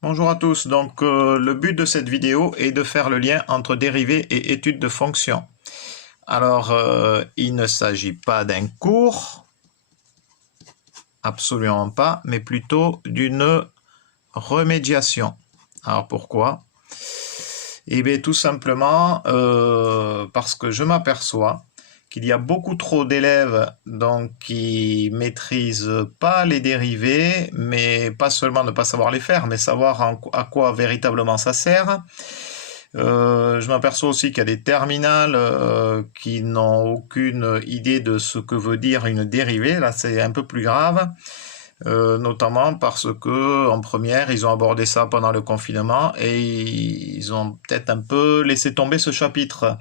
Bonjour à tous, donc le but de cette vidéo est de faire le lien entre dérivés et études de fonctions. Alors, il ne s'agit pas d'un cours, absolument pas, mais plutôt d'une remédiation. Alors pourquoi? Eh bien tout simplement parce que je m'aperçois qu'il y a beaucoup trop d'élèves qui maîtrisent pas les dérivés, mais pas seulement ne pas savoir les faire, mais savoir à quoi véritablement ça sert. Je m'aperçois aussi qu'il y a des terminales qui n'ont aucune idée de ce que veut dire une dérivée. Là, c'est un peu plus grave. Notamment parce que en première, ils ont abordé ça pendant le confinement et ils ont peut-être un peu laissé tomber ce chapitre.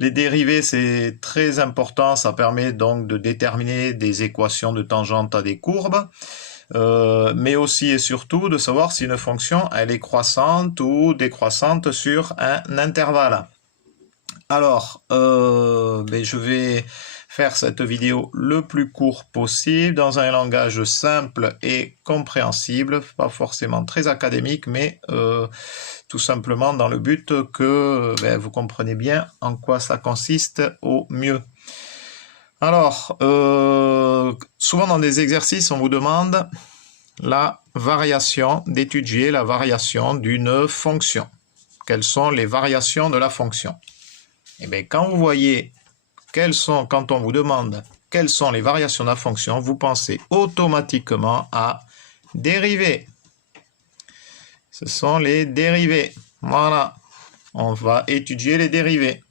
Les dérivés, c'est très important, ça permet donc de déterminer des équations de tangente à des courbes, mais aussi et surtout de savoir si une fonction elle est croissante ou décroissante sur un intervalle. Alors, je vais faire cette vidéo le plus court possible, dans un langage simple et compréhensible, pas forcément très académique, mais tout simplement dans le but que vous compreniez bien en quoi ça consiste au mieux. Alors, souvent dans des exercices, on vous demande d'étudier la variation d'une fonction. Quelles sont les variations de la fonction? Eh bien, quand vous voyez quand on vous demande quelles sont les variations de la fonction, vous pensez automatiquement à dérivés. Ce sont les dérivés. Voilà. On va étudier les dérivés.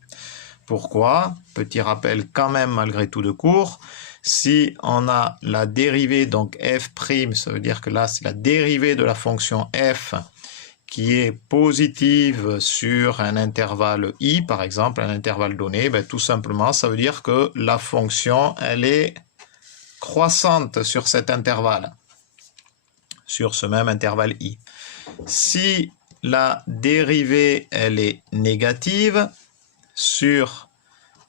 Pourquoi? Petit rappel quand même malgré tout de cours. Si on a la dérivée, donc f', ça veut dire que là c'est la dérivée de la fonction f qui est positive sur un intervalle i, par exemple, un intervalle donné, tout simplement, ça veut dire que la fonction, elle est croissante sur cet intervalle, sur ce même intervalle i. Si la dérivée, elle est négative sur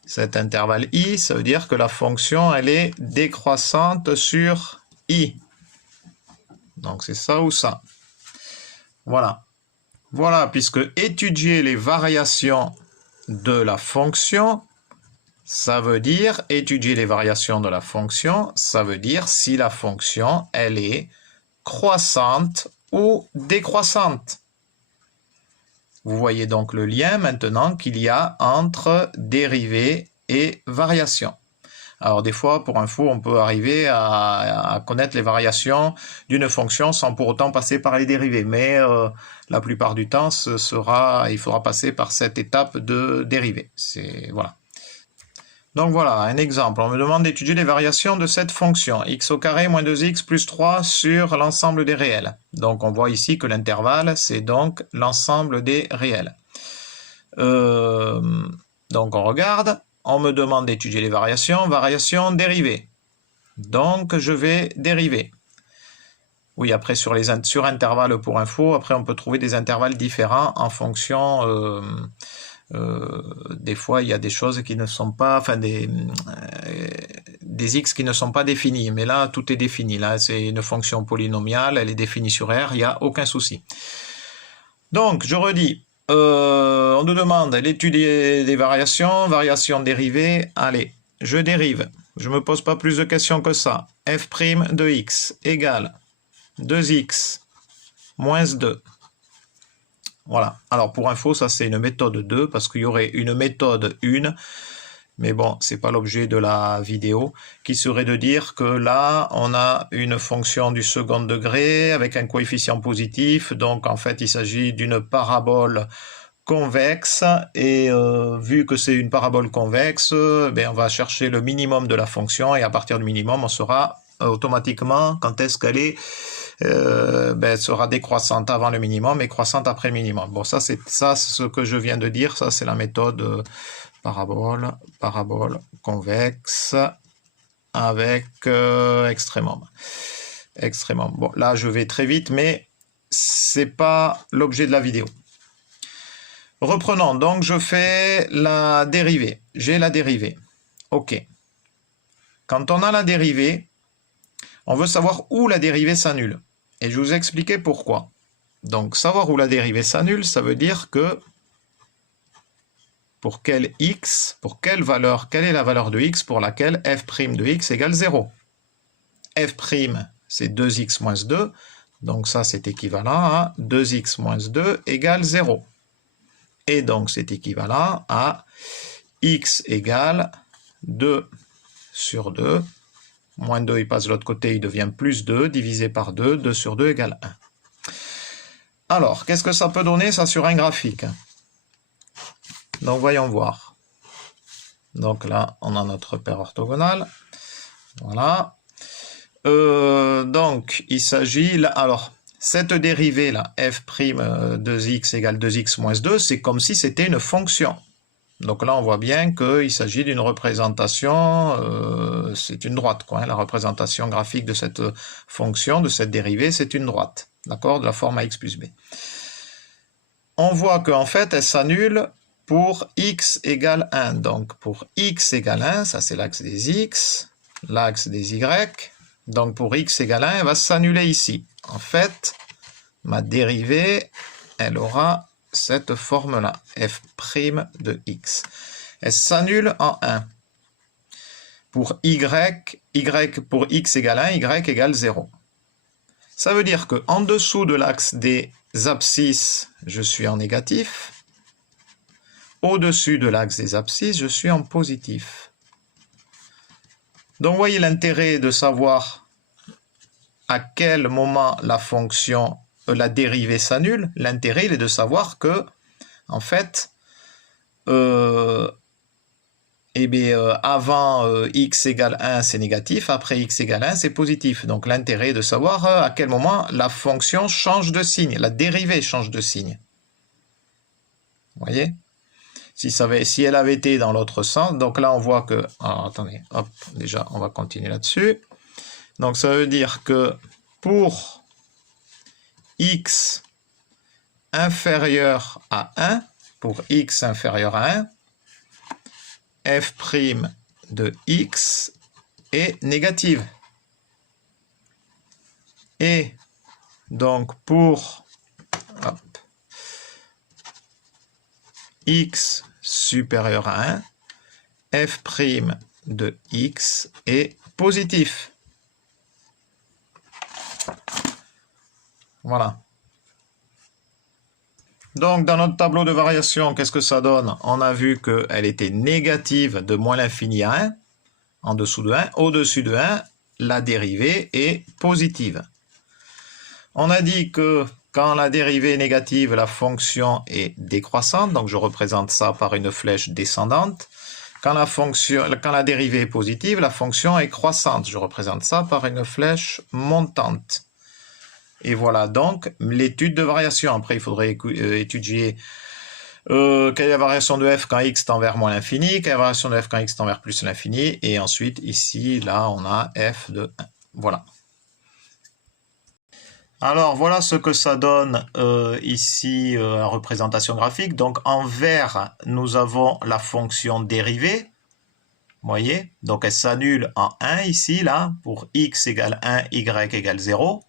cet intervalle i, ça veut dire que la fonction, elle est décroissante sur i. Donc, c'est ça ou ça. Voilà. Voilà, puisque étudier les variations de la fonction, ça veut dire étudier les variations de la fonction, ça veut dire si la fonction, elle est croissante ou décroissante. Vous voyez donc le lien maintenant qu'il y a entre dérivée et variation. Alors des fois, pour info, on peut arriver à connaître les variations d'une fonction sans pour autant passer par les dérivés. Mais la plupart du temps, il faudra passer par cette étape de dérivée. Voilà. Donc voilà, un exemple. On me demande d'étudier les variations de cette fonction, x au carré moins 2x plus 3 sur l'ensemble des réels. Donc on voit ici que l'intervalle, c'est donc l'ensemble des réels. Donc on regarde. On me demande d'étudier les variations dérivées. Donc, je vais dériver. Oui, après, sur intervalles pour info, après, on peut trouver des intervalles différents en fonction... des fois, il y a des choses qui ne sont pas... Enfin, des x qui ne sont pas définis. Mais là, tout est défini. Là, c'est une fonction polynomiale. Elle est définie sur R. Il n'y a aucun souci. Donc, je redis... on nous demande d'étudier des variations dérivées. Allez, je dérive. Je ne me pose pas plus de questions que ça. f' de x égale 2x moins 2. Voilà. Alors, pour info, ça c'est une méthode 2 parce qu'il y aurait une méthode 1. Mais bon, ce n'est pas l'objet de la vidéo, qui serait de dire que là, on a une fonction du second degré avec un coefficient positif. Donc, en fait, il s'agit d'une parabole convexe. Et vu que c'est une parabole convexe, on va chercher le minimum de la fonction. Et à partir du minimum, on saura automatiquement quand est-ce qu'elle est... elle sera décroissante avant le minimum et croissante après le minimum. Bon, ça, c'est ce que je viens de dire. Ça, c'est la méthode... parabole convexe avec extrémum. Bon, là, je vais très vite, mais c'est pas l'objet de la vidéo. Reprenons. Donc, je fais la dérivée. J'ai la dérivée. OK. Quand on a la dérivée, on veut savoir où la dérivée s'annule. Et je vais vous expliquer pourquoi. Donc, savoir où la dérivée s'annule, ça veut dire que pour quel x, pour quelle valeur, quelle est la valeur de x pour laquelle f' de x égale 0. f', c'est 2x moins 2, donc ça c'est équivalent à 2x moins 2 égale 0. Et donc c'est équivalent à x égale 2 sur 2. Moins 2, il passe de l'autre côté, il devient plus 2, divisé par 2, 2 sur 2 égale 1. Alors, qu'est-ce que ça peut donner, ça, sur un graphique? Donc, voyons voir. Donc là, on a notre paire orthogonale. Voilà. Donc, il s'agit, alors, cette dérivée-là, f' 2x égale 2x moins 2, c'est comme si c'était une fonction. Donc là, on voit bien qu'il s'agit d'une représentation, c'est une droite, quoi, hein, la représentation graphique de cette fonction, de cette dérivée, c'est une droite, d'accord, de la forme ax plus b. On voit qu'en fait, elle s'annule pour x égale 1. Donc, pour x égale 1, ça c'est l'axe des x, l'axe des y. Donc, pour x égale 1, elle va s'annuler ici. En fait, ma dérivée, elle aura cette forme-là, f' de x. Elle s'annule en 1. Pour pour x égale 1, y égale 0. Ça veut dire qu'en dessous de l'axe des abscisses, je suis en négatif. Au-dessus de l'axe des abscisses, je suis en positif. Donc, vous voyez l'intérêt de savoir à quel moment la fonction, la dérivée s'annule. L'intérêt, il est de savoir que, en fait, avant x égale 1, c'est négatif. Après x égale 1, c'est positif. Donc, l'intérêt est de savoir à quel moment la fonction change de signe. La dérivée change de signe. Vous voyez ? Si elle avait été dans l'autre sens, donc là on voit que, alors attendez, hop, déjà on va continuer là-dessus. Donc ça veut dire que pour x inférieur à 1, pour x inférieur à 1, f' de x est négative. Et donc pour x supérieur à 1, f' de x est positif. Voilà. Donc, dans notre tableau de variation, qu'est-ce que ça donne? On a vu qu'elle était négative de moins l'infini à 1, en dessous de 1. Au-dessus de 1, la dérivée est positive. On a dit que quand la dérivée est négative, la fonction est décroissante, donc je représente ça par une flèche descendante. Quand la dérivée est positive, la fonction est croissante, je représente ça par une flèche montante. Et voilà donc l'étude de variation. Après, il faudrait étudier quelle est la variation de f quand x tend vers moins l'infini, quelle est la variation de f quand x tend vers plus l'infini, et ensuite, ici, là, on a f de 1. Voilà. Alors, voilà ce que ça donne ici, la représentation graphique. Donc, en vert, nous avons la fonction dérivée. Vous voyez? Donc, elle s'annule en 1 ici, là, pour x égale 1, y égale 0.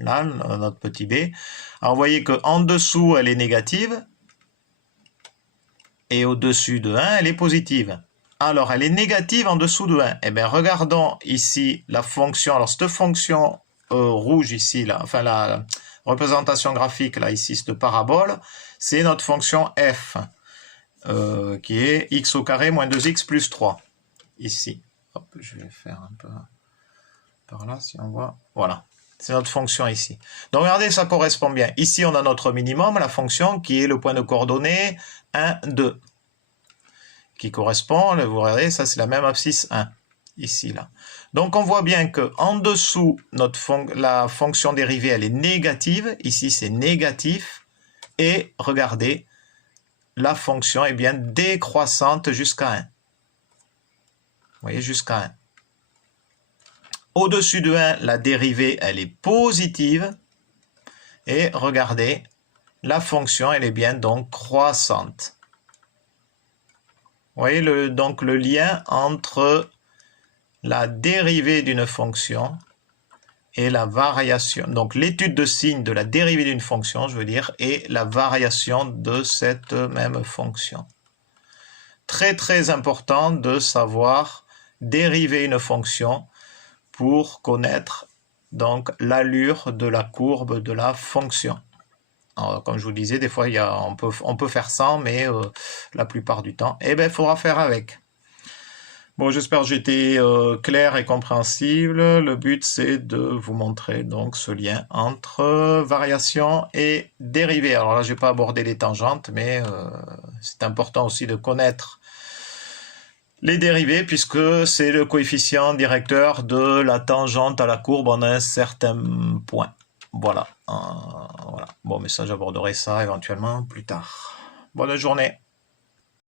Là, notre petit b. Alors, vous voyez qu'en dessous, elle est négative. Et au-dessus de 1, elle est positive. Alors, elle est négative en dessous de 1. Eh bien, regardons ici la fonction. Alors, cette fonction rouge ici, là, enfin la représentation graphique, là, ici, cette parabole, c'est notre fonction f, qui est x au carré moins 2x plus 3. Ici. Hop, je vais faire un peu par là, si on voit. Voilà. C'est notre fonction ici. Donc, regardez, ça correspond bien. Ici, on a notre minimum, la fonction qui est le point de coordonnées 1, 2. Qui correspond, vous regardez, ça c'est la même abscisse 1. Ici, là. Donc, on voit bien qu'en dessous, la fonction dérivée, elle est négative. Ici, c'est négatif. Et regardez, la fonction est bien décroissante jusqu'à 1. Vous voyez, jusqu'à 1. Au-dessus de 1, la dérivée, elle est positive. Et regardez, la fonction, elle est bien donc croissante. Vous voyez donc le lien entre la dérivée d'une fonction et la variation. Donc l'étude de signe de la dérivée d'une fonction, je veux dire, et la variation de cette même fonction. Très très important de savoir dériver une fonction pour connaître donc l'allure de la courbe de la fonction. Alors, comme je vous disais, des fois on peut faire sans, mais la plupart du temps, il faudra faire avec. Bon, j'espère que j'ai été clair et compréhensible. Le but, c'est de vous montrer donc ce lien entre variation et dérivée. Alors là, je n'ai pas abordé les tangentes, mais c'est important aussi de connaître les dérivées, puisque c'est le coefficient directeur de la tangente à la courbe en un certain point. Voilà. Voilà. Bon, mais ça, j'aborderai ça éventuellement plus tard. Bonne journée.